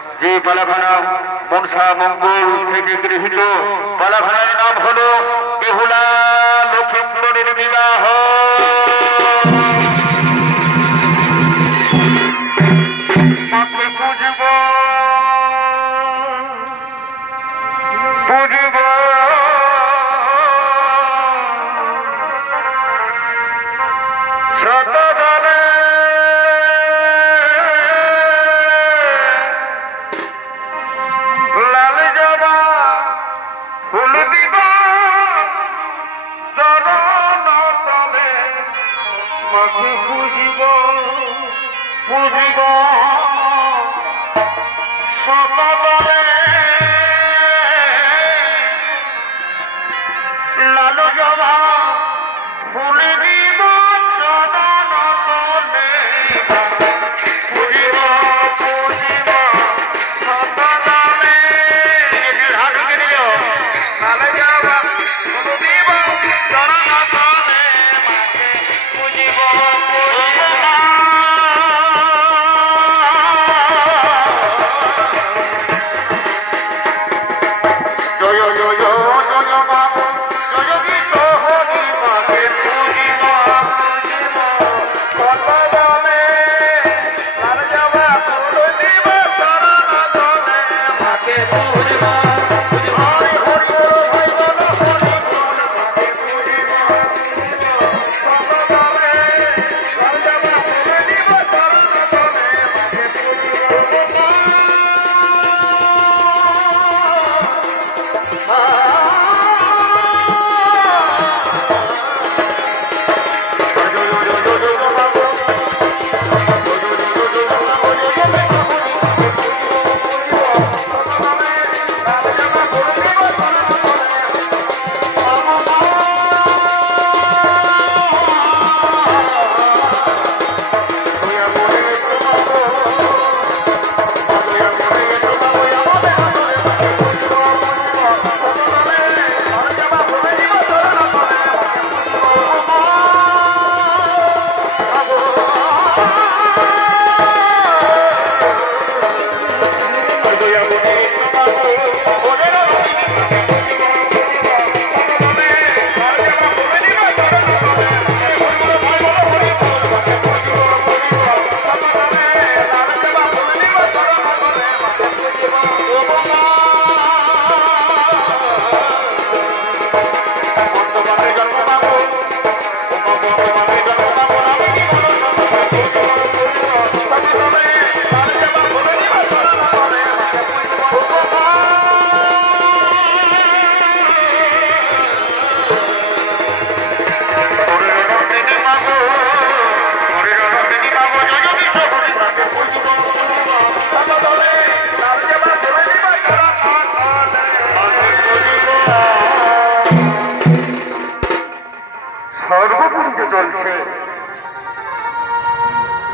যে পালাখানা মনসা মঙ্গল থেকে গৃহীত পালাখানার নাম হলো বেহুলা লক্ষ্মীপুরের বিবাহ।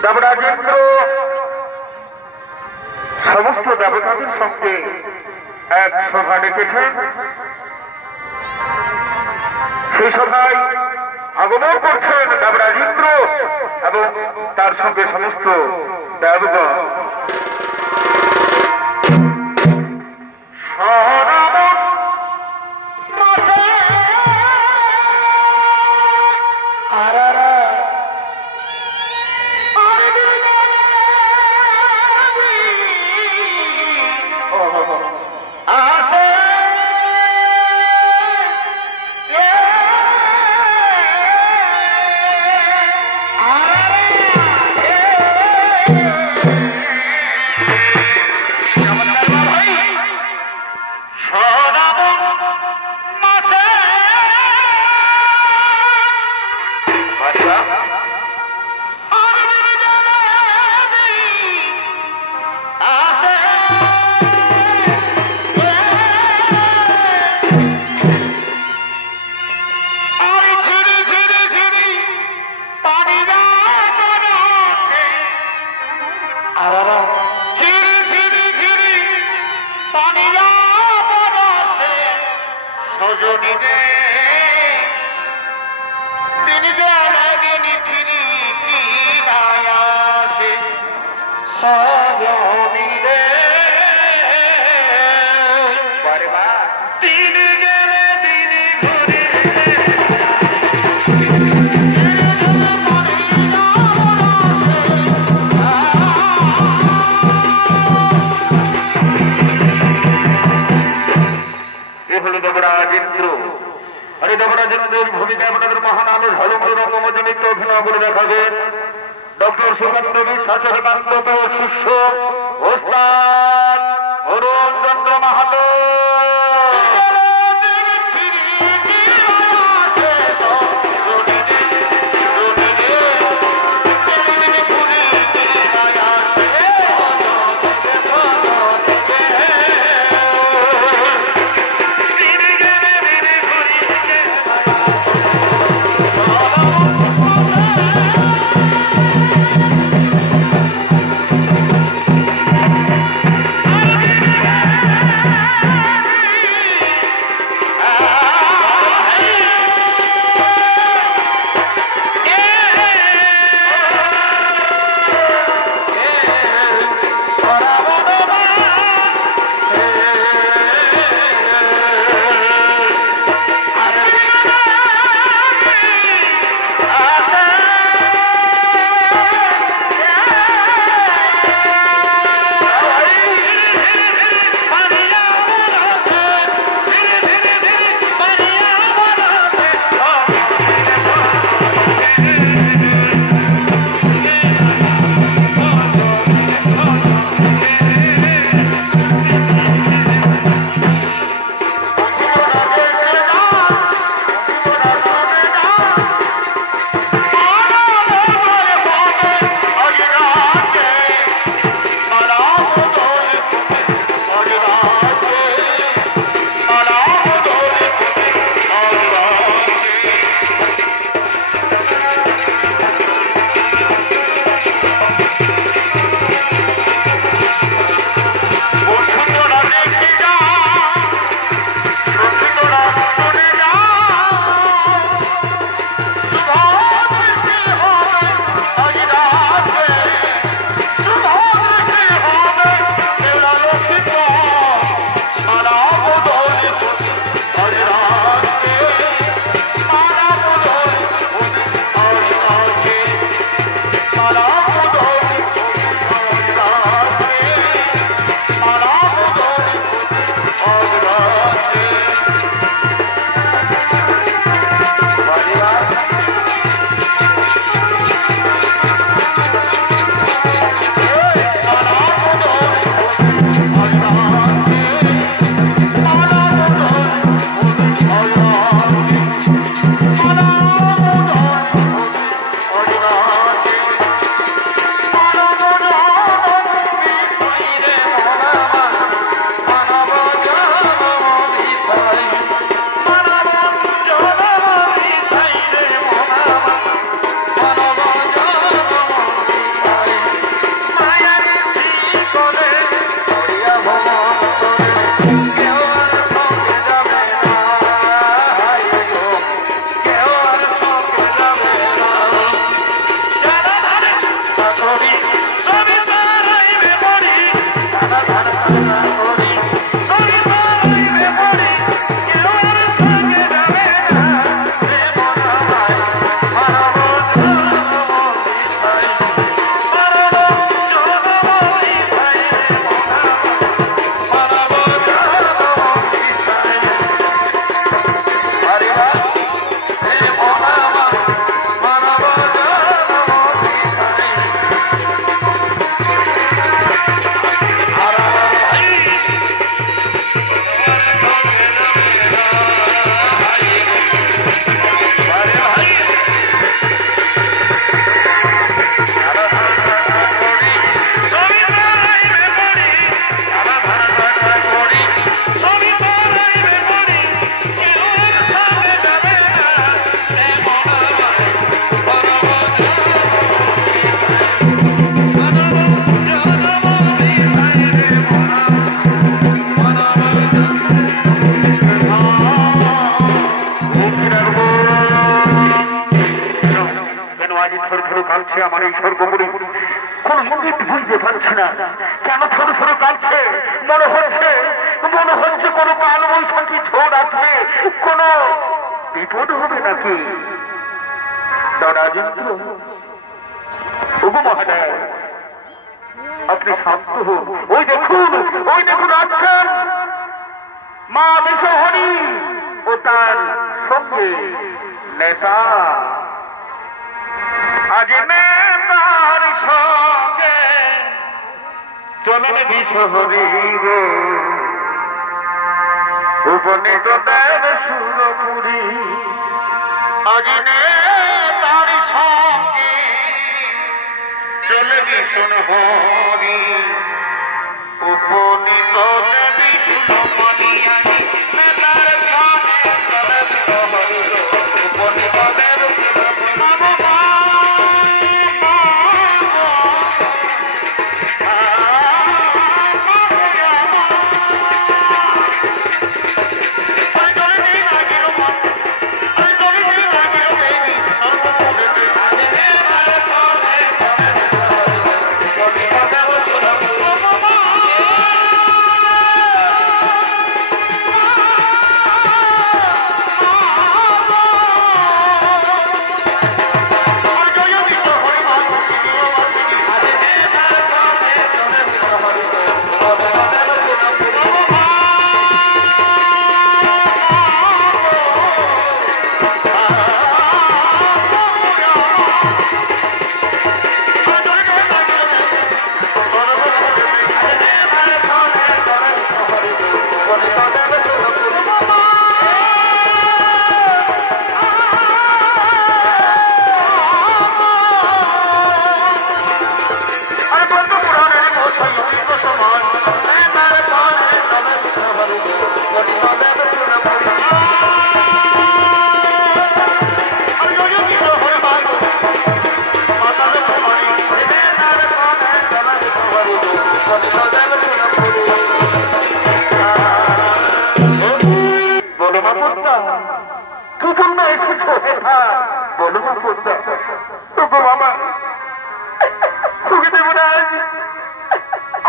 দেবরাজেন্দ্র সমস্ত দেবতাদের সঙ্গে এক সভা ডেকেছেন। সেই সভায় আগমন করছেন দেবরাজেন্দ্র এবং তার সঙ্গে সমস্ত দেবগণ। এই দেবরাজেন্দ্রের ভূমিকা আপনাদের মহান আলো ঝলমল রঙ্গমঞ্চে নৃত্য অভিনয় করে দেখাবেন ডক্টর সুকান্ত বিশ্বাস একান্ত শিষ্য ওস্তাদ অরুণ চন্দ্র মাহাতো। আমার এই স্বর্গপুরী কোন ইঙ্গিত বুঝতে পারছি না কেন ছোট ছোট কাঁদছে। মনে হচ্ছে কোনো কাল বৈশাখী ঝড় আসবে, কোন বিপদ হবে নাকি। মহাদেব আপনি শান্ত হন। ওই দেখুন আসছেন মা বিশ্বহরি ও তার সঙ্গে নেতা। আজ নেতার সঙ্গে চলেন বিশহরি গো, উপনীত দেব সুরপুরী। আজ নেতার সঙ্গে চলে ভীষণ হরি, উপনীত দেবী সুরপুরী। নেতার সঙ্গে চলে ভীষণ হরি, উপনীত দেব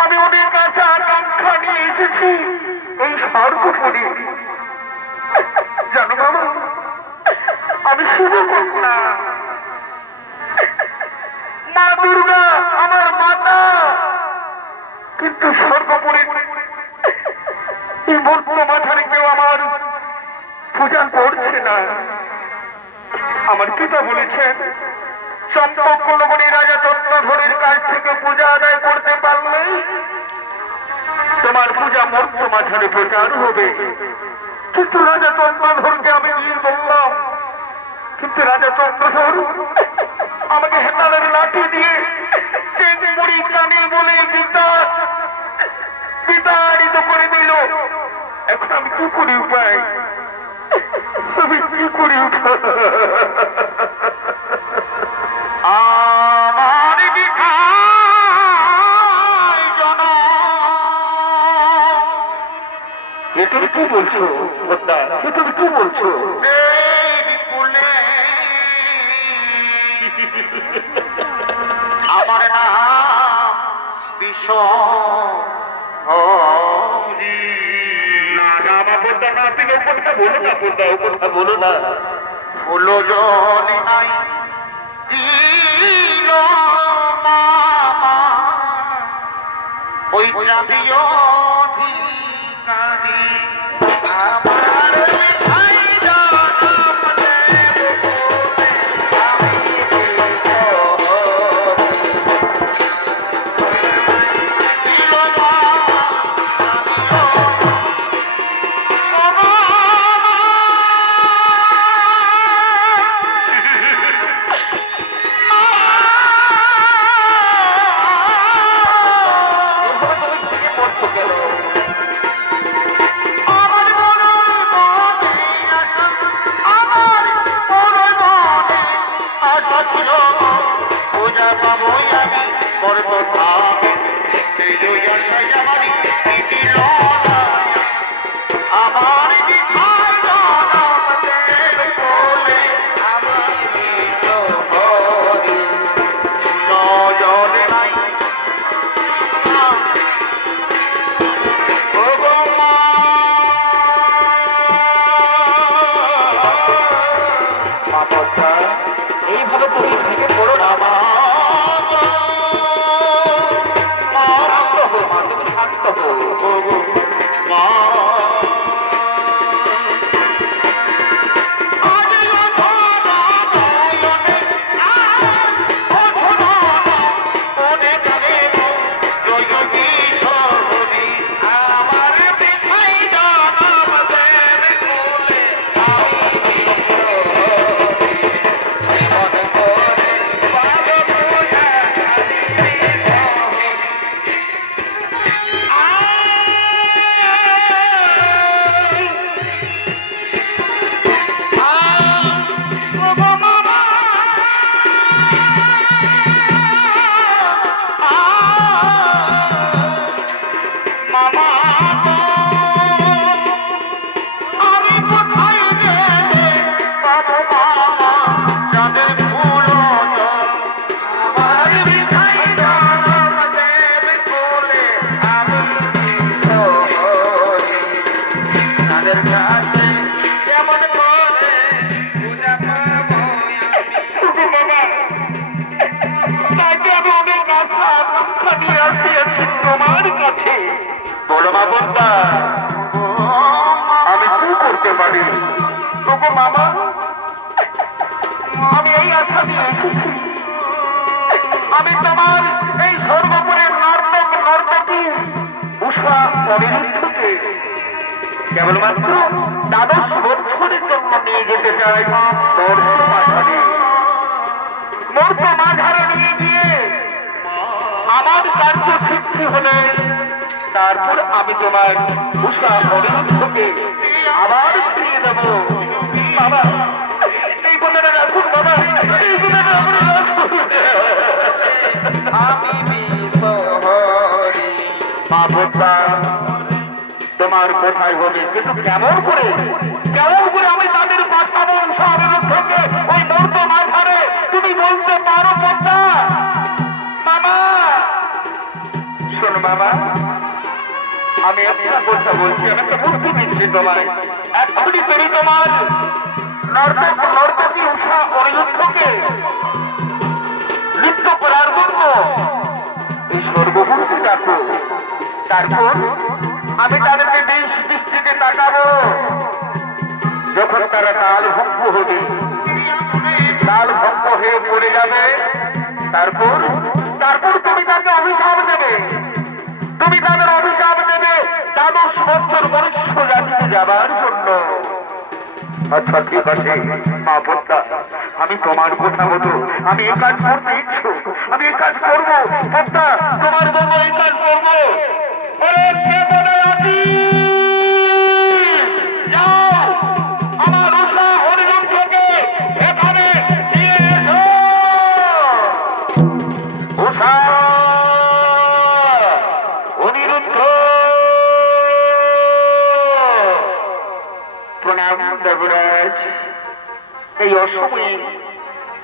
আমি ওদের কাছে আকাঙ্ক্ষা নিয়ে এসেছি এই সর্বপুরী। জানো বাবা, আমি শুভকন্যা, মা দুর্গা আমার মাতা, কিন্তু সর্বোপরি এই মূর্খ মাথারে কেউ আমার পূজা করছে না। আমার পিতা বলেছেন চম্পক কুলমণি রাজা চন্দ্রধরের কাছ থেকে পূজা আদায় করতে পারলেই তোমার পূজা মূর্খ মাথারে প্রচার হবে। কিন্তু রাজা চন্দ্রধরকে আমি গিয়ে বললাম, কিন্তু রাজা চন্দ্রধর আমাকে হেতালের লাঠি দিয়ে চেংমুড়ি কানে বলে বিতাড়িত করে দিল। এখন আমি কি করি উপায়, আমি কি করি উপায়? আমার দিখাই জন, এ তুমি কি বলছো? এ তুমি কি বলছো? আমার নাম বিশ্বহরি। না না বাবা, না তুমি ও কথা বলো না, ও কথা বলো না। হলো জনি নাই ওই জাতীয় অধিকারী আমার এইভাবে তুমি ভেঙে পড়ো না। শান্ত হো মা। বলো মা বন্ধা, আমি কি করতে পারি? তবু মামা আমি এই আশা নিয়ে এসেছি, আমি তোমার এই সর্বপুরের নর্তকী উষা অনিরুদ্ধকে কেবলমাত্র দ্বাদশ বছরের জন্য নিয়ে যেতে চাই মর্ত মাঝারে নিয়ে গিয়ে আমার কার্য সিদ্ধি হলে তারপর আমি তোমার উষা অনিরুদ্ধকে আবার ফিরিয়ে দেব। বাবা এই কথাটা রাখুন, বাবা এই কথাটা আপনি রাখুন। মা বোধা তোমার কোথায় হবে, কিন্তু কেমন করে আমি তাদের পাঠাবো উষা অনিরুদ্ধকে ওই মর্ত মাঝারে? তুমি বলতে পারো বোধা? মামা শোনো বাবা, আমি একটা কথা বলছি, আমি একটা বুদ্ধি দিচ্ছি তোমায়। এখনই তুমি তোমার নর্তকী উষা অনিরুদ্ধকে নৃত্য করার জন্য এই সর্বভূমিতে ডাকো, তারপর আমি তাদেরকে বেশ দৃষ্টিতে তাকাবো। যখন তারা তাল ভঙ্গ হবে, তাল ভঙ্গ হয়ে পড়ে যাবে, তারপর তুমি তাকে অভিশাপ দেবে, তুমি তাদের অভিশাপ দেবে দ্বাদশ বছর মনুষ্য জাতিতে যাবার জন্য। আচ্ছা ঠিক আছে মা বোধা, আমি তোমার কথা মতো আমি এই কাজ করতে ইচ্ছুক, আমি এই কাজ করবো বোধা, তোমার জন্য এই কাজ করবো। যাও আমার উষা অনিরুদ্ধকে এখানে নিয়ে এসো। উষা অনিরুদ্ধ প্রণাম দেবরাজ। এই অসময়ে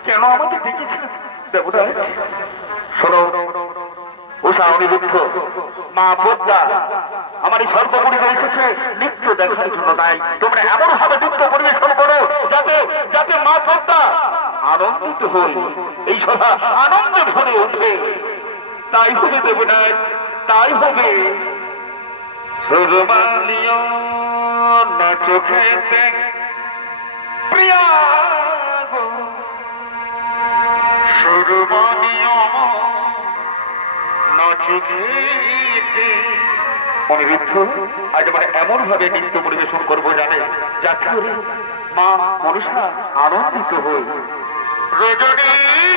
কেন আমাকে ডেকেছেন দেবরাজ? শোনো উষা অনিরুদ্ধ, মা বোধা আমার এই সর্বপুরী এসেছে নৃত্য দেখার জন্য। তাই তোমরা এমন ভাবে নৃত্য পরিবেশন করো যাতে মা বোধা আনন্দিত হই, এই সভা আনন্দে ভরে ওঠে। তাই হবে দেবরাজ, তাই হবে। সুরমানিয় না চোখেতে প্রিয়া গো, সুরমানিয় না চোখেতে। অনিরুদ্ধ আজ আমরা এমন ভাবে নৃত্য পরিবেশন করবো জানে যাতে করে মা মনসা আনন্দিত হই। রজনী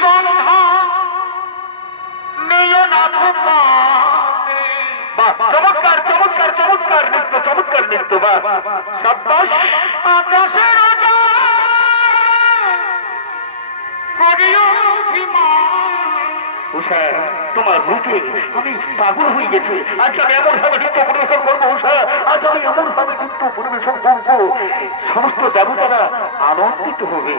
গন্ধা নিয় না চমৎকার চমৎকার চমৎকার নৃত্য, চমৎকার নৃত্য। বা সাব্বাস। আকাশের উষা তোমার রূপে আমি পাগল হয়ে গেছি। আজকে আমি এমন ভাবে নৃত্য পরিবেশন করবো উষা, আজ আমি এমন ভাবে নৃত্য পরিবেশন করবো সমস্ত দেবতারা আনন্দিত হবে।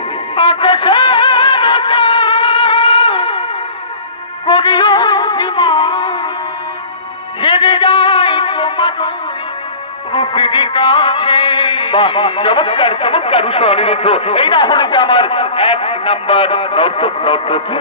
চমৎকার চমৎকার উষা অনিরুদ্ধ, এই না হলে যে আমার 1 নাম্বার নর্তক নর্তকী।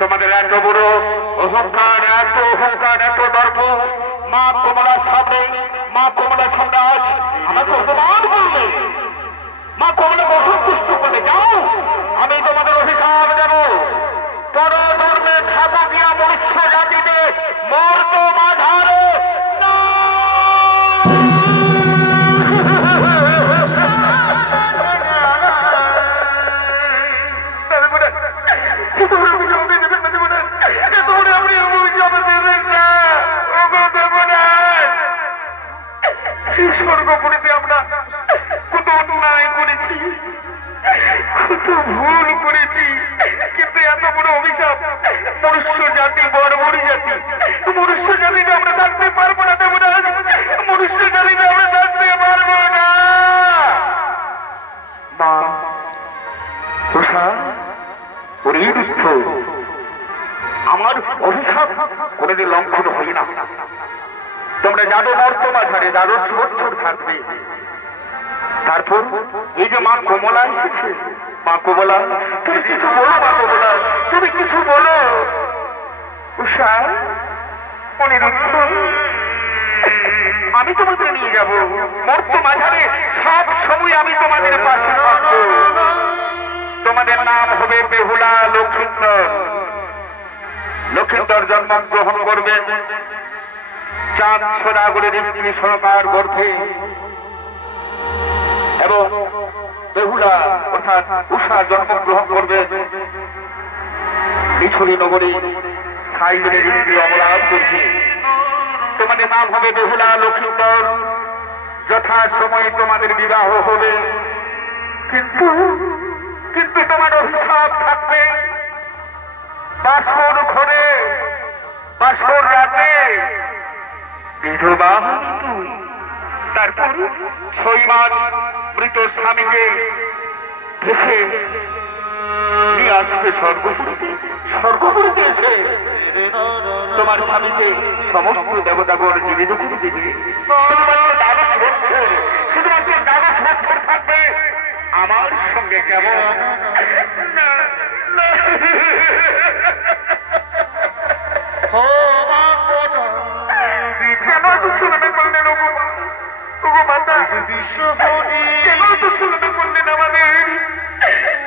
তোমাদের এত বড় অহংকার, এত অহংকার, এত দর্প, মা কমলার সামনে আজ আমাকে অপমান করলে, মা কমলা অসন্তুষ্ট কত ভুল করেছি, কিন্তু এত বড় অভিশাপ মনুষ্য জাতি, বর্বরী জাতি, মনুষ্য জাতিতে আমরা থাকতে পারবো না দেবরাজ, মনুষ্য জাতিতে আমরা থাকতে পারবো না। মা উষা, আমার অভিশাপ কোনদিন লঙ্ঘন হই না। তোমরা যাদব মর্তমাঝারে 12 বছর থাকবে। তারপর এই যে মা কমলা এসেছে, মা কমলা তুমি কিছু বলো, মা কমলা তুমি কিছু বলো। উষা, অনিরুদ্ধ, আমি তোমাদের নিয়ে যাব মর্তমাঝারে, সব সময় আমি তোমাদের পাশে থাকবো। তোমাদের নাম হবে বেহুলা লক্ষিন্দর। লক্ষিন্দর জন্মগ্রহণ করবেন চাঁদ সদাগরের স্ত্রী সরকার গর্ভে, এবং বেহুলা অর্থাৎ উষা জন্মগ্রহণ করবে নিছুরি নগরী সাইলের স্ত্রী অমলার গর্ভে। তোমাদের নাম হবে বেহুলা লক্ষিন্দর। যথা সময়ে তোমাদের বিবাহ হবে, কিন্তু কিন্তু তোমার অভিশাপ থাকবে বাসর ঘরে, বাসর রাতে বিধবা তুই। তারপর 6 মাস মৃত স্বামীকে ভেসে নিয়ে আসবে স্বর্গপুরীতে। স্বর্গপুরীতে এসে তোমার স্বামীকে সমস্ত দেবতাগণ জীবিত করে দেবে। শুধুমাত্র 12 বছর, শুধুমাত্র 12 বছর থাকবে আমার সঙ্গে। কেমন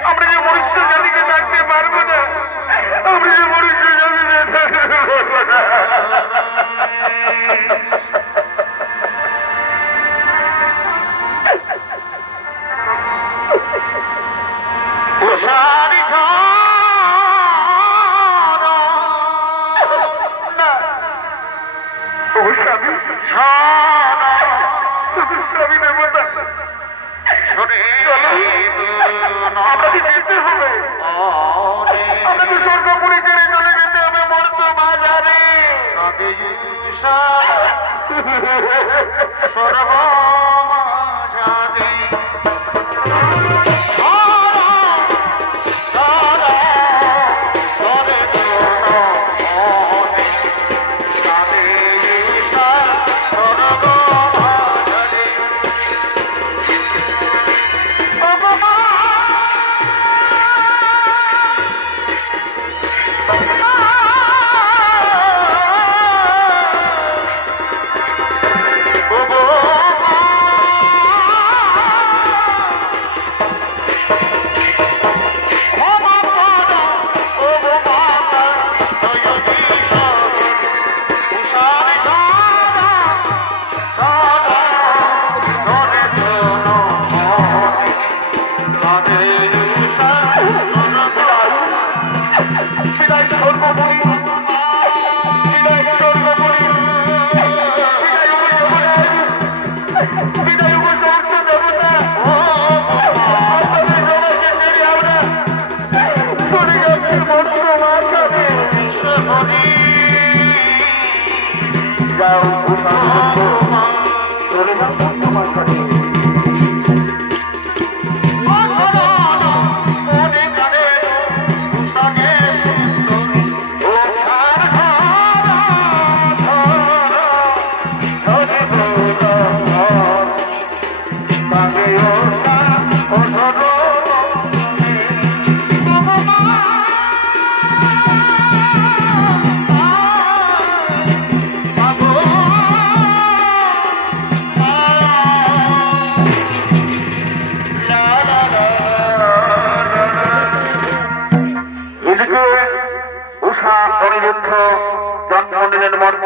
আমরা যে মনুষ্য জাতিকে থাকতে পারবো না, আমরা যে মনুষ্য জাতিকে থাকতে পারবো না। আমাকে যেতে হবে, আমাকে স্বর্গপুরী ছেড়ে চলে যেতে হবে মর্তমাঝারে।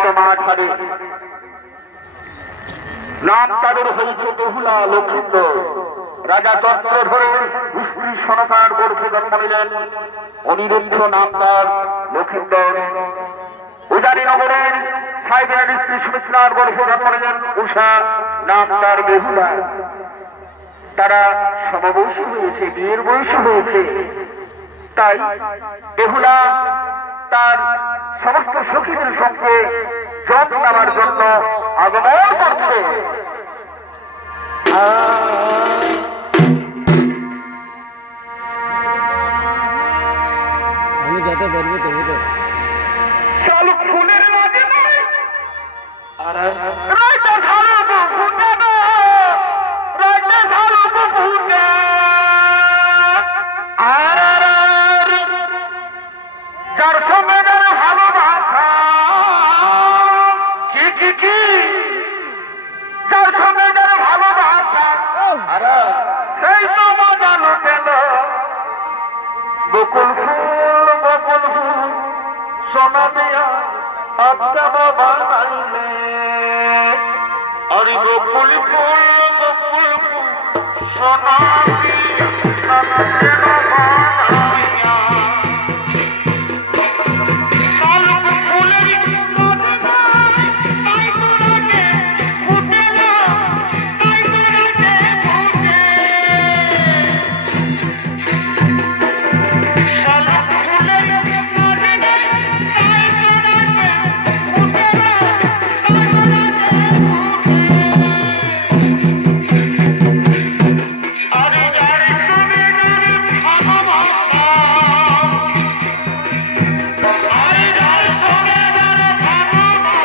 সর্বমাঝারে নাম তাদের হয়েছে বেহুলা লক্ষিন্দর। রাজা চক্রধরের স্ত্রী সনকার গর্ভে জন্ম নিলেন অনিরুদ্ধ, নাম তার লক্ষিন্দর। উজানি নগরের সাইবের স্ত্রী সুমিত্রার গর্ভে জন্ম নিলেন উষা, নাম তার বেহুলা। তারা সমবয়সী হয়েছে, বিয়ের বয়স হয়েছে। তাই বেহুলা তার সমস্ত সখীদের সঙ্গে জল নেওয়ার জন্য আগমন করছে। আমি যেতে পারবো তবু তো শালুক ফুলের মাঝে নয়, আর রাইতে শালুক ফুটে না, রাইতে শালুক ফুটে। আর যার সঙ্গে যার ভালোবাসা, কি যার সঙ্গে যার ভালোবাসা, সেই তো মজা লুটেল। বকুল ফুল সোনা দিয়া আত্মা বানাইলে, আরে বকুল ফুল সোনা দিয়া আত্মা বানাইয়া। শালুক ফুলের মধু নাই, তাই তোরাকে ফুটে না, তাই তোরাকে ফুটে। শালুক ফুলের মধু নাই, তাই তোরাকে ফুটে না, তাই তোরাকে ফুটে। আরে যার সঙ্গে যার ভালোবাসা, আরে যার সঙ্গে যার ভালোবাসা,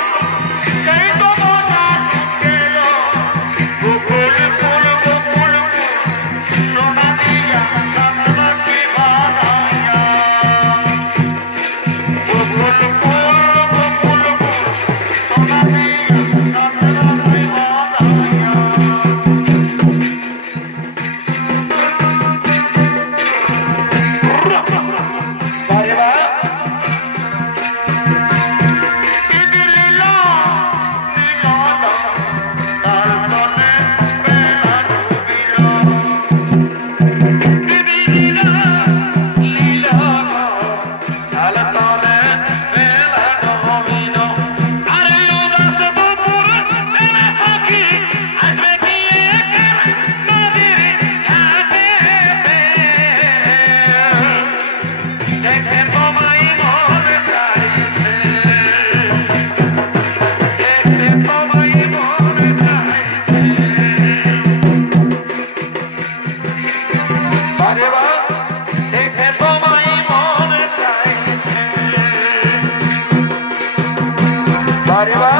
সেই তো মজা লুটেল। বকুল ফুল সোনা দিয়া সাতটি বানাইয়া। বকুল ফুল সোনা দিয়া সাতটি বানাইয়া। বারে বা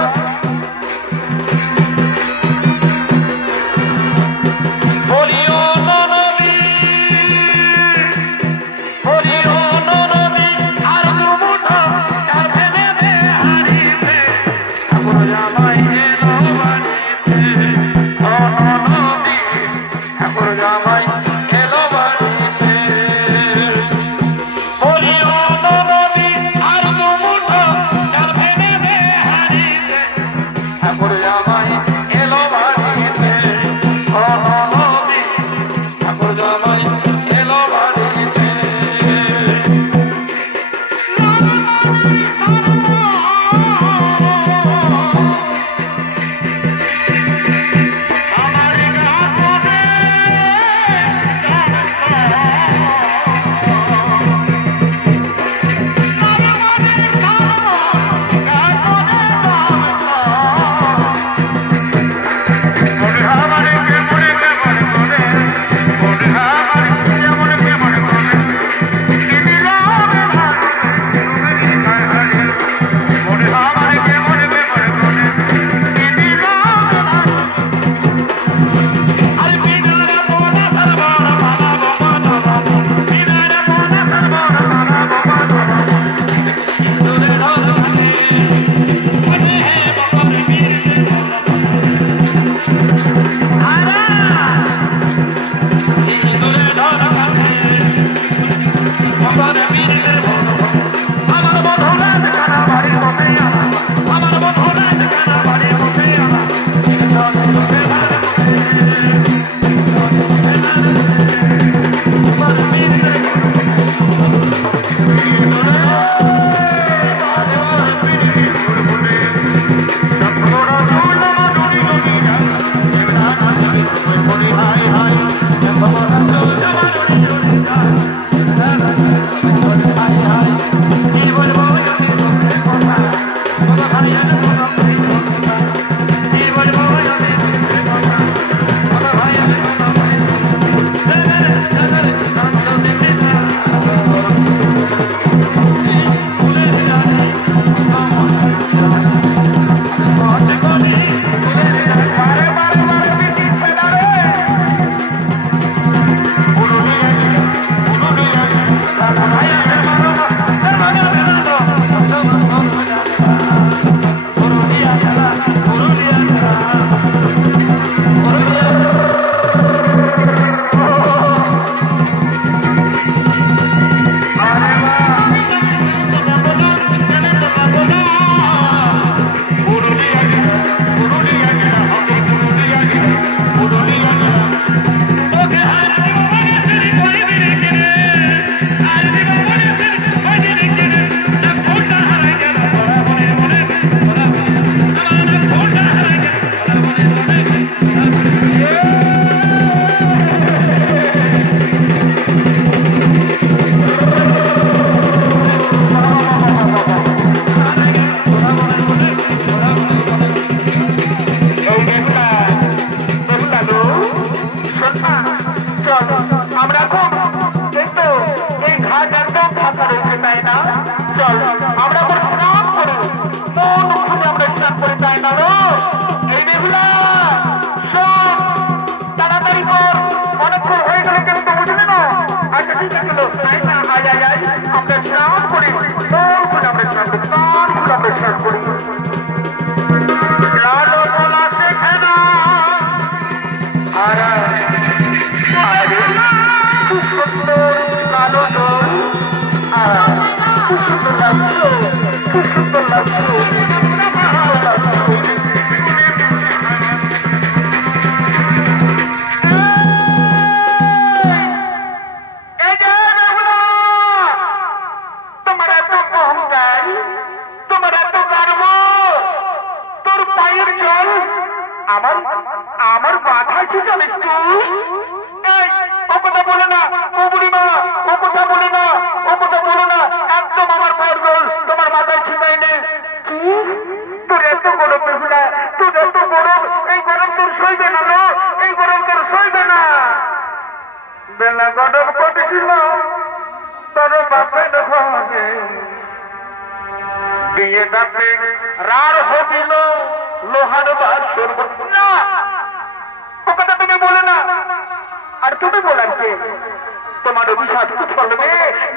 হলো আমরা স্নান করি আমরা স্নান করি আমরা স্নান করি লালো বলা শেখে না আর খুব সুন্দর লালো খুব সুন্দর লাগছো খুব সুন্দর লাগছো আমার বাধা ছিল ও কথা বলে না ও বুড়িমা ও কথা বলে না ও কথা বলে না একদম আমার পারগল তোমার মাথায় ছিটাই নেই কি তোর এত বড় বেহুলা তোর এত বড় এই গরম তোর সইবে না এই গরম তোর সইবে না বেলা গরম করেছিল তোর বাপে দেখে বিয়েটাতে রার হবিল লোহার বার সরব না ও কথা তুমি বলে না আর তুমি বলার কে তোমার অভিশাপ কি ফলবে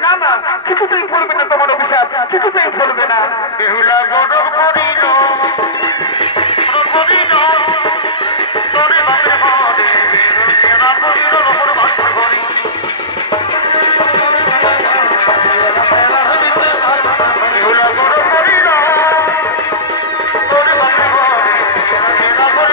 না না কিছুতেই ফলবে না তোমার অভিশাপ কিছুতেই ফলবে না বেহুলা গরম করিল তোরে বাপে হবে বেহুলা করিল লোহার বার করি বেহুলা গরম করিল তোরে বাপে হবে বেহুলা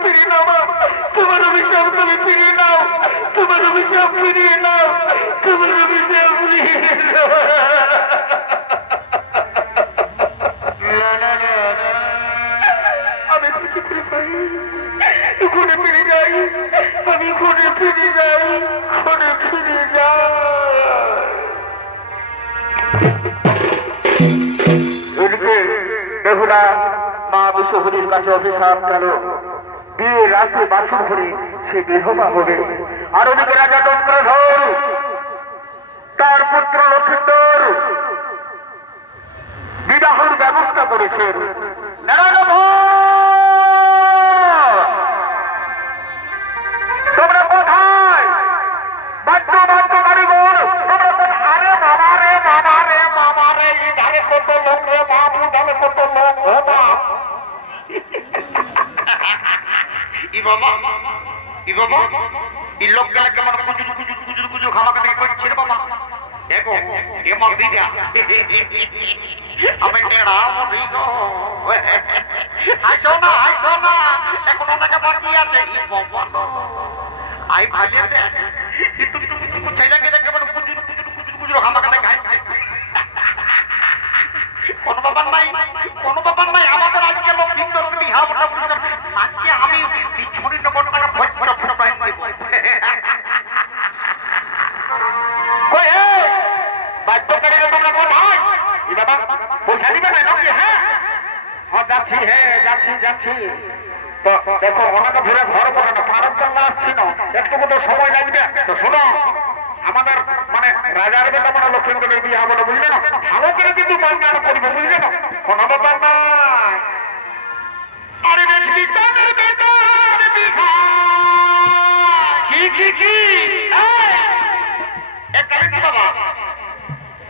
করিল মা বিশ্বহরির কাছে অভিশাপ গেল বিয়ে রাতে বাসন করে সে বিধবা হবে আর ওদিকে রাজা চন্দ্রধর তার পুত্র লক্ষ্মীন্দর বিবাহের ব্যবস্থা করেছেন তোমরা কোথায় বাদ্য বাদ্য কারিগর তোমরা কোথায় আরে বাবা রে বাবা রে বাবা রে এই ধারে কত লোক রে বাবু ধারে কত লোক ও বাবা এই লোক গেলে কেমন কুজু খামাকা থেকে করছে রে বাবা দেখো এ মসজিদা আমি নেড়া মরি গো হাসো না এখন অনেকে বাকি আছে বাবা আই ভালিয়ে দে তুমি চাইলা গেলে কেমন কুজু খামাকা থেকে খাইছে কোন ব্যাপার নাই আমাদের আজকে লোক ভিতর বিহাব আজকে আমি পিছনে নগর টাকা যাচ্ছি দেখো অনেকে ধরে ঘর করে না পারব না আসছি না একটু তো সময় লাগবে তো শোনো আমাদের মানে রাজার বেটা মানে লক্ষ্মীন্দরের বিয়ে হবে না বুঝলে না ভালো করে কিন্তু বাংলা করবো বুঝলে না কোনো ব্যাপার না আরে বিতানের বেটার বিহা কি এক কারণ কি বাবা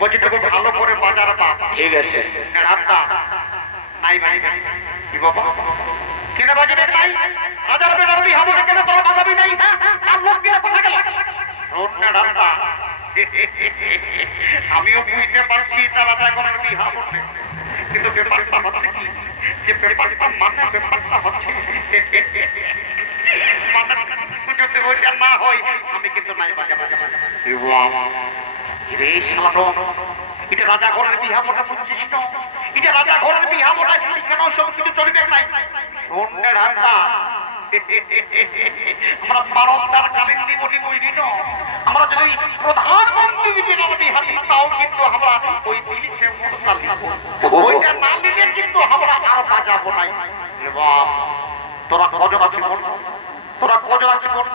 বলছি তোকে ভালো করে বাজার পা ঠিক আছে রাস্তা নাই কি বাবা কেন বাজাবে নাই রাজার বেটার বিহা হবে কেন তোরা বাজাবি নাই হ্যাঁ আর লোক গেলে কোথায় গেল শোন না রাস্তা আমিও বুঝতে পারছি তারা এখন বিহা হবে কিন্তু ব্যাপারটা হচ্ছে কি যে ব্যাপারটা মানে ব্যাপারটা হচ্ছে যদি ওইটা না হয় আমি কিন্তু নাই বাজাবো। রে শালা এটা রাজা ঘরের বিহা মোটা বুঝছিস না? এটা রাজা ঘরের বিহা মোটা কেন সব কিছু চলবে নাই? শোনে ঢাকা আমরা ভারতার কালিন্দি বলি বইনি না, আমরা যদি প্রধানমন্ত্রী বিহা দিই তাও কিন্তু আমরা ওই পুলিশে ওইটা না নিলে কিন্তু আমরা আর বাজাবো নাই। এবার তোরা কজন আছে বল, তোরা কজন আছে বল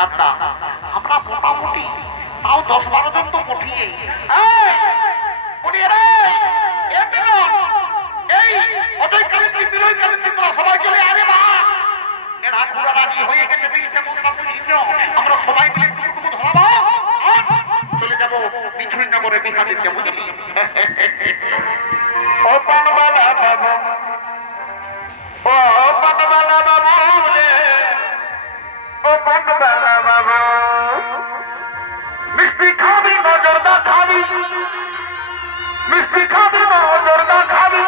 রাজা? আমরা মোটামুটি তাও 10-12 জন তো পঠিয়ে এই অজয় কালিন্দি বিলয় কালিন্দি তোরা সবাই চলে আরে বা এরা ঘোড়া রাজি হয়ে গেছে দিয়েছে আমরা সবাই মিলে টুকটুকু ধরাবো চলে যাবো নিছুরি নগরে বিহা দিতে বুঝলি? ও পানবালা বাবু, ও পানবালা বাবু রে, ও পানবালা বাবু, মিষ্টি খাবি নজরদা খাবি, মিষ্টি খাবি নজরদা খাবি,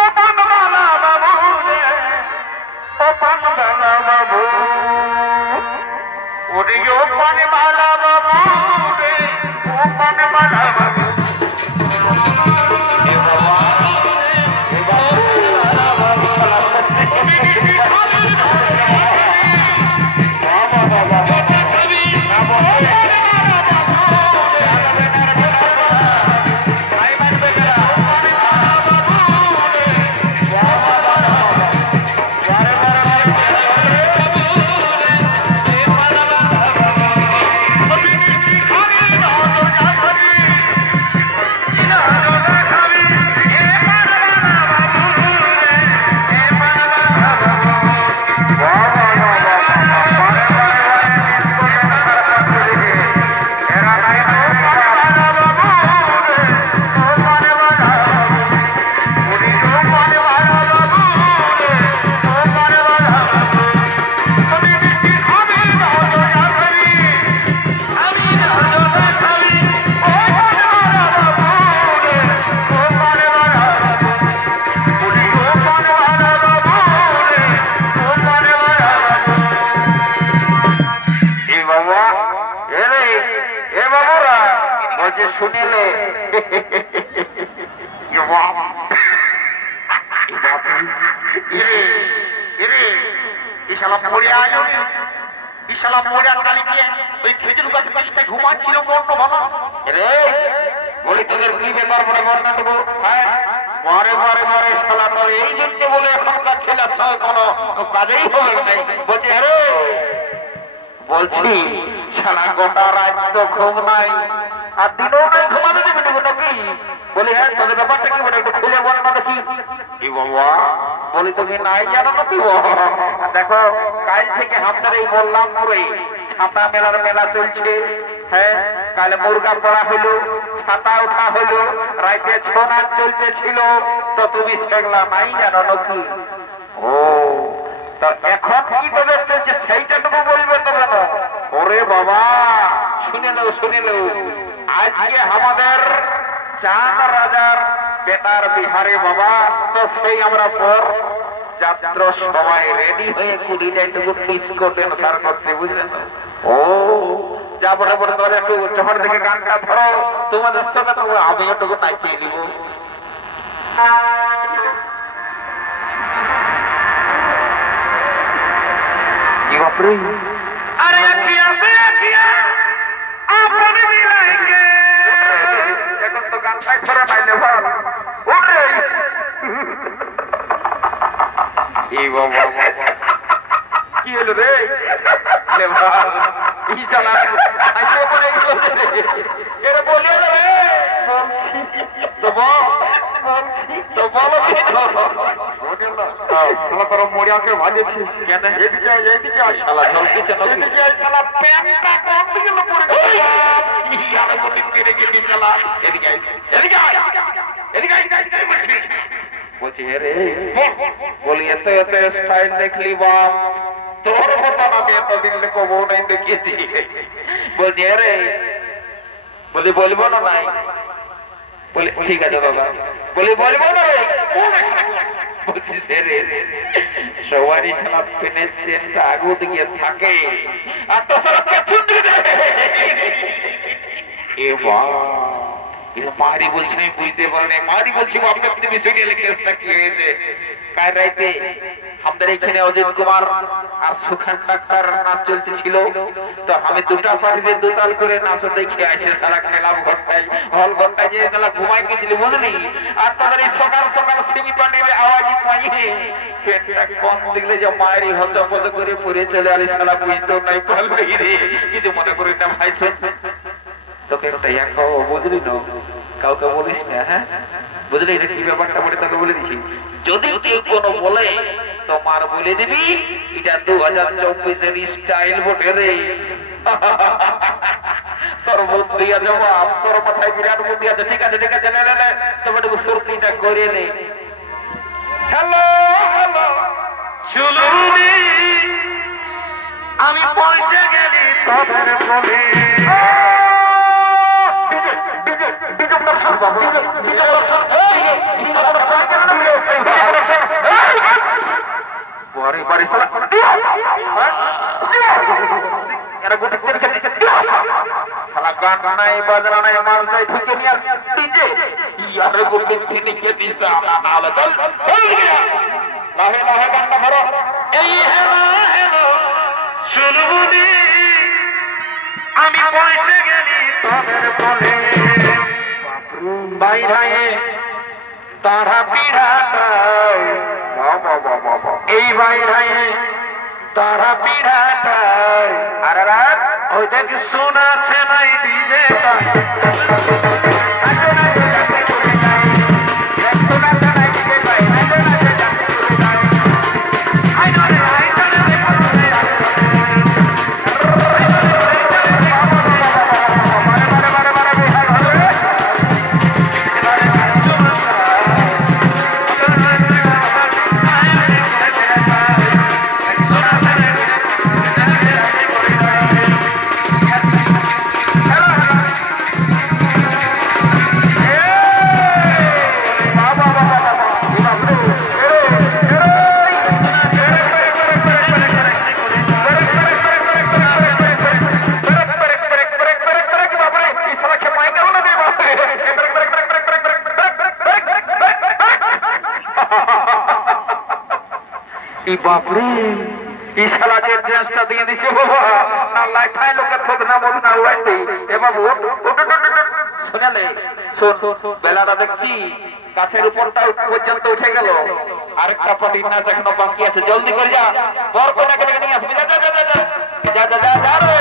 ও পানবালা বাবু রে, ও পানবালা বাবু, ওরে ও পানবালা বাবু রে, ও পানবালা বাবু। শুনেলে ওই খেজুর গাছ পাশে ঘুমাচ্ছিল বড্ড ভালো রে বলি তোদের কি ব্যাপার বলে বর্ণনা দেবো? মরে মরে মরে শালা তো এই জন্য বলে এখনকার ছেলের সঙ্গে কোনো কাজেই হবে নাই। বলছে রে বলছি শালা গোটা রাত তো ঘুম নাই আর দিনও নাই, ঘুমাতে দেবে নাকি? বলি হ্যাঁ তোদের ব্যাপারটা কি বলে একটু খুলে বল না দেখি। কি বাবা বলি তুমি নাই জানো নাকি? দেখো কাল থেকে আপনার এই বললাম পুরে ছাতা মেলার মেলা চলছে। হ্যাঁ কালে মুরগা পড়া হইলো, ছাতা ওঠা হইলো, রাইতে ছৌ নাচ চলতেছিল, তো তুমি সেগুলা নাই জানো নাকি? ও তো এখন কি তোদের চলছে সেইটাটুকু বলবে তো কেন? ওরে বাবা শুনে লো আজকে আমাদের চাঁদ রাজার বেটার বিহারে বাবা, তো সেই আমরা পর যাত্রা সবাই রেডি হয়ে 20 মিস করতেন সার করছে বুঝলেন? ও যা বড় বড় তাহলে একটু চোখের দিকে গানটা ধরো, তোমাদের সাথে আমি একটু নাচিয়ে দিব। अरे अखियां से अखियां आपन मिलाएंगे এখন তো গান পাই ধরে পাইলে ভালো ওরে এই বাবা কি হলো রে লে ভাই এই শালা আইছে পরে এই বলে এর বলে রে বলছি তো বলছি তো বলো শালা তোর মরিয়াকে ভাজেছি কেন? এদিকে আয় শালা ঝলকি চলো এদিকে আয় শালা প্যান্টটা কম দিকে পড়ে গেল ইয়ারে বলি পেরে গেলি শালা এদিকে আয় এদিকে আয় এদিকে আয় বলছি রে বলি এত স্টাইল দেখলি বাপ তোর মতো আমি এতদিন কবো নাই দেখিয়েছি। বলছি রে বলি বলবো না ভাই? বলে ঠিক আছে বাবা। বলি বলবো না রে? বলছি রে সবারই সালা পেনের চেনটা আগু দিকে থাকে আর তো সালা পেছন দিকে এ মারি বলছি আমি বুঝতে পারি না মারি বলছি আপনার বিষয়টা কেসটা কি হয়েছে কাল রাইতে আমাদের এখানে অজিত কুমার আর সুখান ডাক্তার নাচ চলতেছিল তো আমি দুটা পার্টিতে দুতাল করে নাচ দেখে আসে সারা খেলাম ঘরটায় হল ঘরটায় যে সালা ঘুমাই গেছিল বুঝলি আর তাদের এই সকাল সকাল সিমি পান্ডের আওয়াজ পাইয়ে পেটটা কম দেখলে যে মায়েরই হচপচ করে পড়ে চলে আর সালা বুঝতেও নাই পারবে রে কিছু মনে করি না ভাই তোকে টাইয়া খাও বুঝলি না কাউকে বলিস না হ্যাঁ বুঝলি এটা কি ব্যাপারটা বলে তোকে বলে দিচ্ছি যদি কেউ কোনো বলে তোমার বলে দিবি এটা 2024 এর স্টাইল বটে রে তোর বুদ্ধি আছে বাপ তোর মাথায় বিরাট বুদ্ধি আছে ঠিক আছে লে তবে একটু সুরতিটা করে নে হ্যালো হ্যালো চলুনি আমি পয়সা গেলি তোদের বলে আমি পয়সা গেলি তোদের বলে বাইরে তারা পিড়াটায় এই বাইরে তারা পিড়াটায় আর ওই দেখ শোনাছে নাই ডিজে বাপরে এই শালা যে ড্রেসটা দিয়ে দিছে বাবা আল্লাহ খাই লোকে থদনা মদনা উড়াইতে এ বাবু শুনালে বেলাটা দেখছি গাছের উপরটা পর্যন্ত উঠে গেল আরেকটা পার্টির নাচ এখনো বাকি আছে জলদি করে যা বর কোনাকে ডেকে নিয়ে আসবি যা যা যা যা যা যা যা রে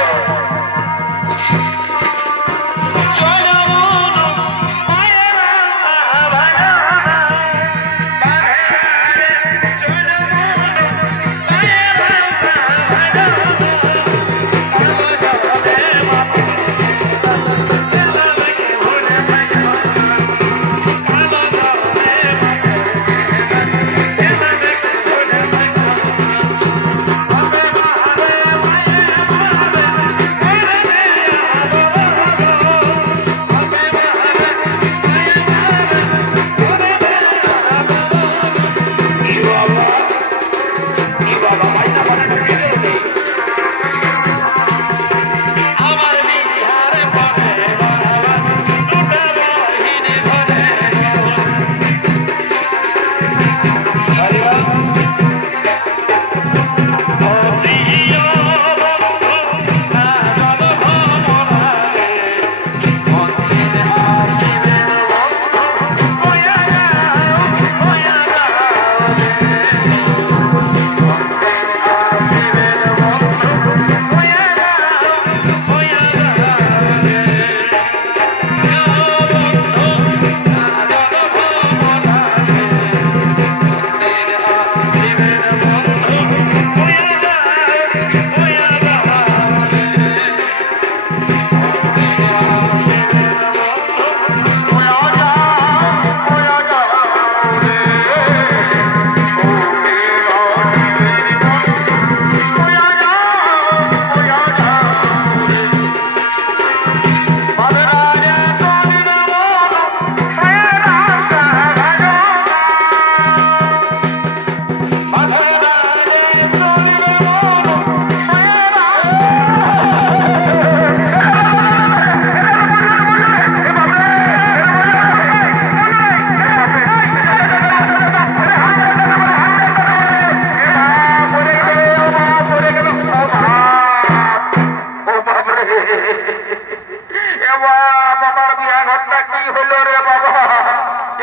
বাবা বাবার বিয়া ঘরটা কি হইল রে বাবা,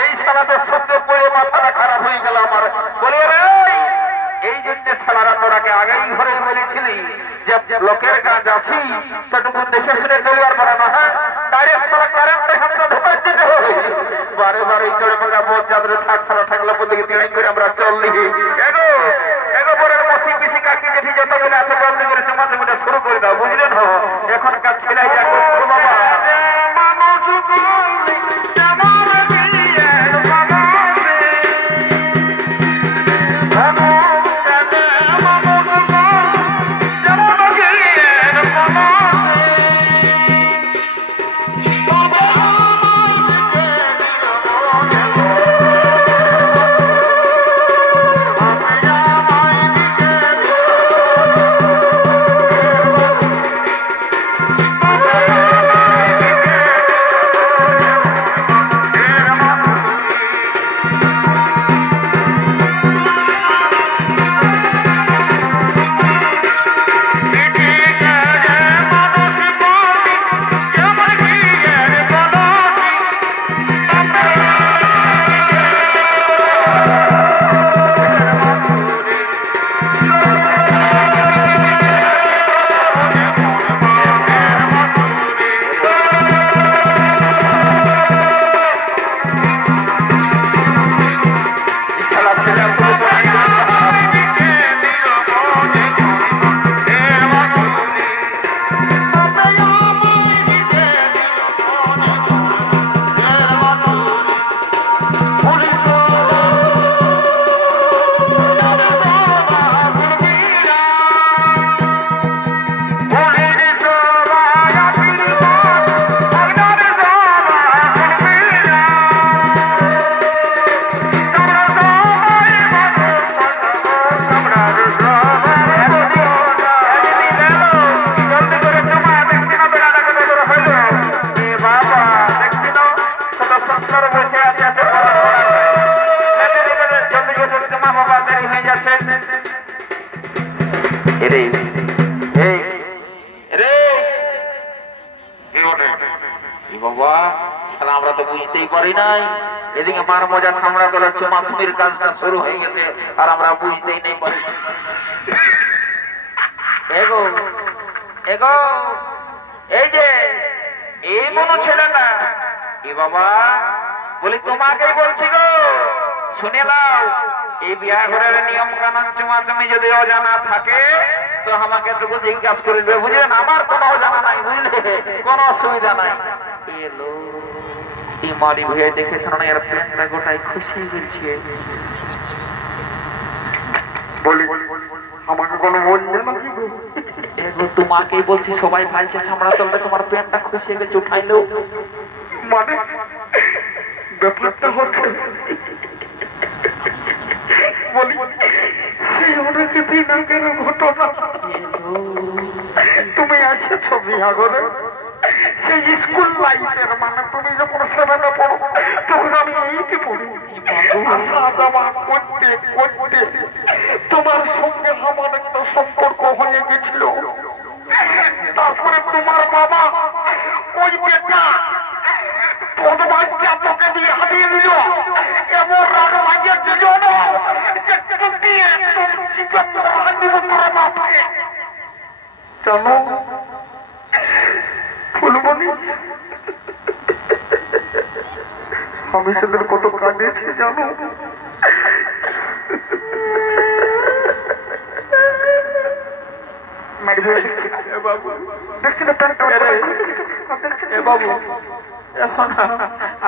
এই সালাদের শব্দ পড়ে মাথাটা খারাপ হয়ে গেল আমার। বলে রে এই জন্য সালারা তোরাকে আগেই ঘরে বলেছিলি যে লোকের কাজ আছি ততটুকু দেখে শুনে চলবার পারে না। হ্যাঁ ডাইরেক্ট সালা কারেন্ট হাতে ঢুকাই দিতে হবে। বারে বারে চড়ে পাকা বোধ যাদের থাক সারা থাকলে বলতে তিনাই করে আমরা চললি। এগো এগো পরের মসি পিসি কাকি জেঠি যত বলে আছে জলদি করে চমাচমিটা শুরু করে দাও, বুঝলেন? এখনকার ছেলেই যা করছে বাবা। আমরা তো বুঝতেই পারি নাই, এদিকে মার মজা ছামড়া তোলা চুমাচুমির কাজটা শুরু হয়ে গেছে আর আমরা বুঝতেই নেই পারি। এগো এগো এই যে এই মনো ছেলেটা এ বাবা বলি তোমাকেই বলছি গো, শুনে নাও। এই বিয়া ঘরের নিয়ম কানুন চুমাচুমি যদি অজানা থাকে তো আমাকে একটু জিজ্ঞাসা করে দেবে, বুঝলেন? আমার কোনো অজানা নাই, বুঝলে, কোনো অসুবিধা নাই। এলো এই মারি ভুয়ে দেখেছেন না, এর প্রেমটা গোটাই খুশি গেছে। বলি আমাকে কোনো বলবে না, এগো তোমাকেই বলছি। সবাই ভাইছে ছামড়া তোললে তোমার প্রেমটা খুশি গেছে, উঠাইলো। মানে ব্যাপারটা হচ্ছে বলি সেই অনেক দিন আগের ঘটনা। তুমি এসেছ বিয়া করে সেই স্কুল লাইফের, মানে তুমি যখন 7-এ পড়ো তখন আমি 8-এ পড়ি। আসা যাওয়া করতে করতে তোমার সঙ্গে আমার একটা সম্পর্ক হয়ে গেছিল। তারপরে তোমার বাবা ওই বেটা পদবাচ্চা তোকে বিয়ে হারিয়ে দিল। এমন রাগ লাগিয়েছিল না যে তুমি একদম জীবন দিব তোর মাথায়। চলো ফুলমণি, আমি সেদিন কত কাঁদিয়েছি জানো।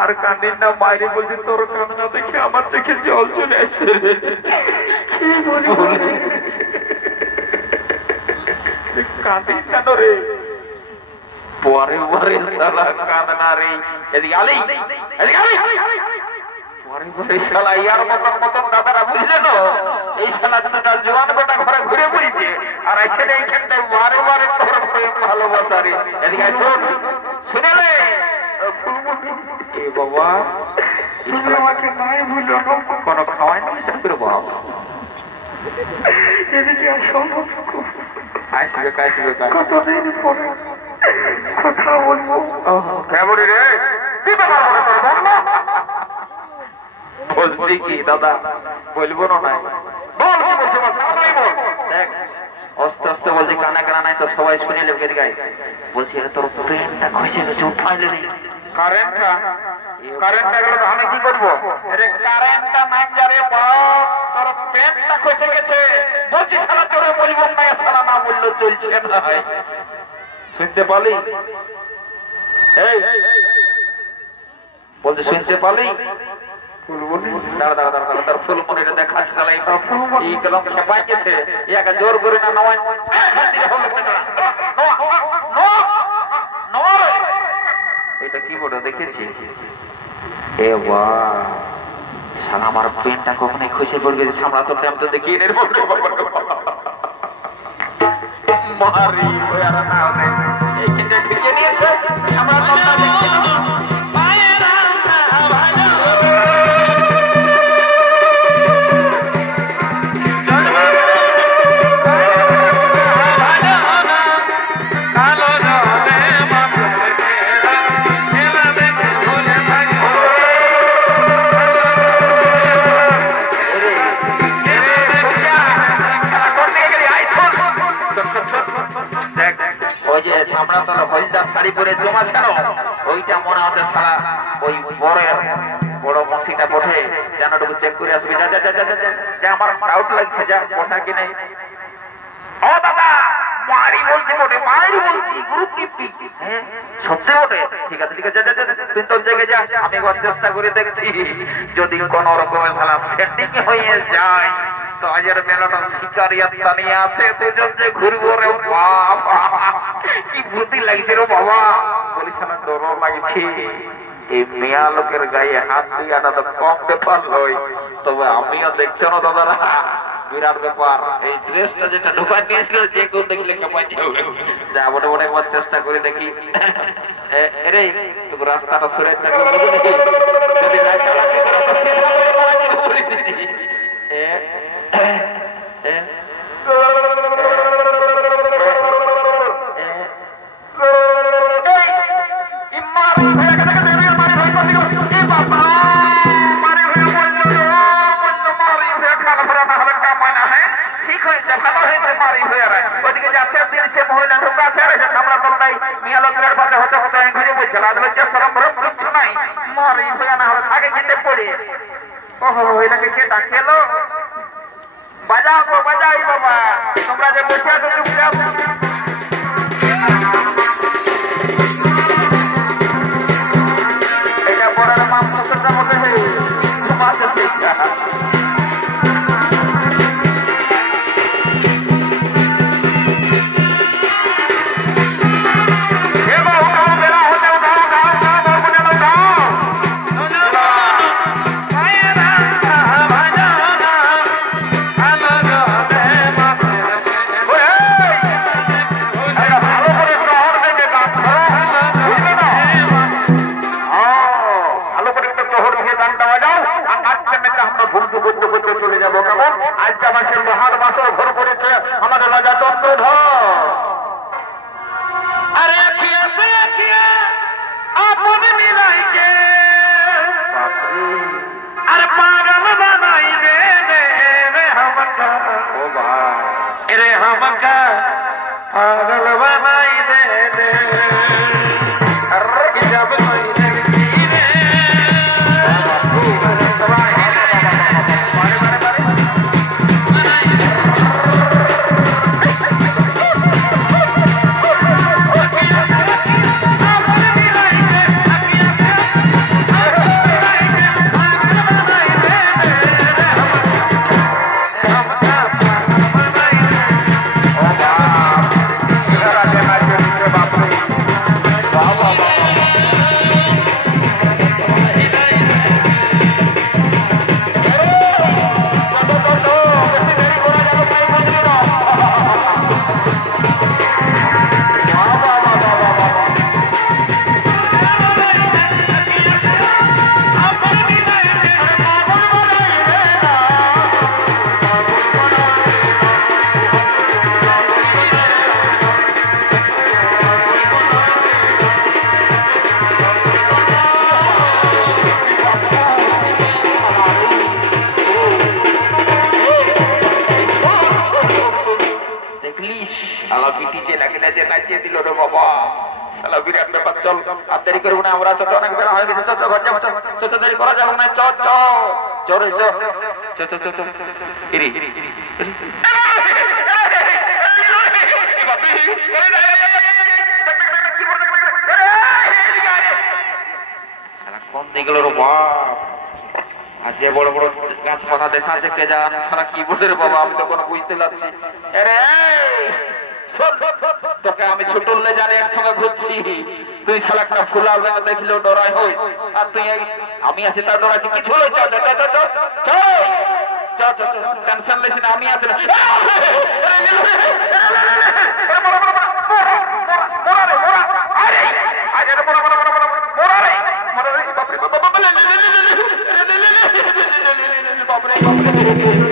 আর কান্দিন না, মায়ের বলছি তোর কান্না দেখে আমার চোখে জল চলে আসছে। কান্দিন কেন রে? পরে পরে শালা কাঁদনা রে। এদিকে আলি, এদিকে আলি। পরে পরে শালা ইয়ার মতন মতন দাদারা, বুঝলে তো? এই শালা দুটা জোয়ান বেটা ঘরে ঘুরে বুঝছে আর এসে এইখানটায় বারে বারে তোর প্রেম ভালোবাসা রে। এদিকে শোন, শুনে রে এ বাবা, আমাকে নাই ভুলো না, কোনো খাওয়াই না করে বাবা। এদিকে আসো, আসবে আসবে। কতদিন পরে কথা বলবো। কেমন রে কি ব্যাপার বলে তোর বল না? বলছি কি দাদা বলবো না নাই বল কি বলছে বল তাড়াতাড়ি বল। দেখ আস্তে আস্তে বলছি কানা কানা নাই তো সবাই শুনে নেবে এদিকে বলছি এটা তোর পেনটা খসে গেছে উঠাইলে রে কারেন্টটা গেলে তো আমি কি করবো? আরে কারেন্টটা নাই যারে বাপ তোর পেনটা খসে গেছে বলছি সারা জোরে বলবো না সারা না বললো চলছে না শুনতে পালি এই বলছি শুনতে পালি দাঁড়া দাঁড়া দাঁড়া দাঁড়া তার ফুল মনিটা দেখাচ্ছে সালা এই কলম খেপাই গেছে ইয়াকে জোর করে না নয় এটা কি বড় দেখেছি এ বাহ শালা আমার পেনটা কখনো খুশি পড়ে গেছে সামলা তো আমি তো দেখি এর মারি ওই আর না হবে এইখানটা ঢুকিয়ে নিয়েছে আমরা কথা দেখি না পায়রা ভালো ছামড়া তলা হলদা শাড়ি পরে জমা ছিল ওইটা মনে হচ্ছে সারা ওই বড় মসিটা বটে জানাটুকু চেক করে আসবে যা যা যা যা যা আমার ডাউট লাগছে যা কোথা কি নাই ও দাদা মারি বলছি বটে মারি বলছি গুরুত্ব দিবি হ্যাঁ সত্যি বটে ঠিক আছে যা যা যা তুই তোর জায়গায় যা আমি একবার চেষ্টা করে দেখছি যদি কোন রকমের শালা সেটিং হয়ে যায় তো আজের মেলাটা শিকারিয়াত নিয়ে আছে দুজন যে ঘুরবো রে বাবা কি বুদ্ধি লাগছে রে বাবা বলিস না ডর লাগছে এই মেয়া লোকের গায়ে হাত দিয়াটা তো কম ব্যাপার নয় তবে আমিও দেখছো না দাদারা বিরাট ব্যাপার এই ড্রেসটা যেটা ঢোকায় নিয়েছিল যে কেউ দেখলে কেমন যাবে যা বড় বড় একবার চেষ্টা করে দেখি এরে তোর রাস্তাটা সরে থাকবে যদি না চালাতে পারো তো সেটা বলে দিচ্ছি ঠিক হয়েছে ভালো হয়েছে মারি হয়ে ওদিকে যাচ্ছে দিন সে মহিলা ঢোকা আছে আমরা তোমরাই মিয়া লোকের পাশে হচ্ছে হচ্ছে ঘুরে বলছিল আদালত সরম ভরম কিচ্ছু নাই মারি হয়ে না হলে আগে ঘেটে পড়ে ওহো এটাকে কে ডাকেলো বাজাও গো বাজাই বাবা তোমরা যে বসে আছো চুপচাপ এটা বড়ার মাপ ফসলটা বটে তোমার আছে সেইটা ভালো করে শালা বিরাট ব্যাপার চল আর দেরি করব না আমরা চল অনেক বেলা হয়ে গেছে চল ঘর যাবো চল দেরি করা যাবে না চল চল চল ইরি কোন দিকে গেল বাপ আর যে বড় বড় গাছপালা দেখা আছে কে জান সারা কি বলে রে বাবা আমি তো কোনো বুঝতে পারছি আরে তোকে আমি ছোটলে জানি একসঙ্গে ঘুরছি তুই শালা একটা ফুলা ব্যাঙ দেখলেও ডরাই হইস আর তুই আমি আছি তার ডরাচ্ছি কিছু হলো চল টেনশন লিস না আমি আছি না বাপরে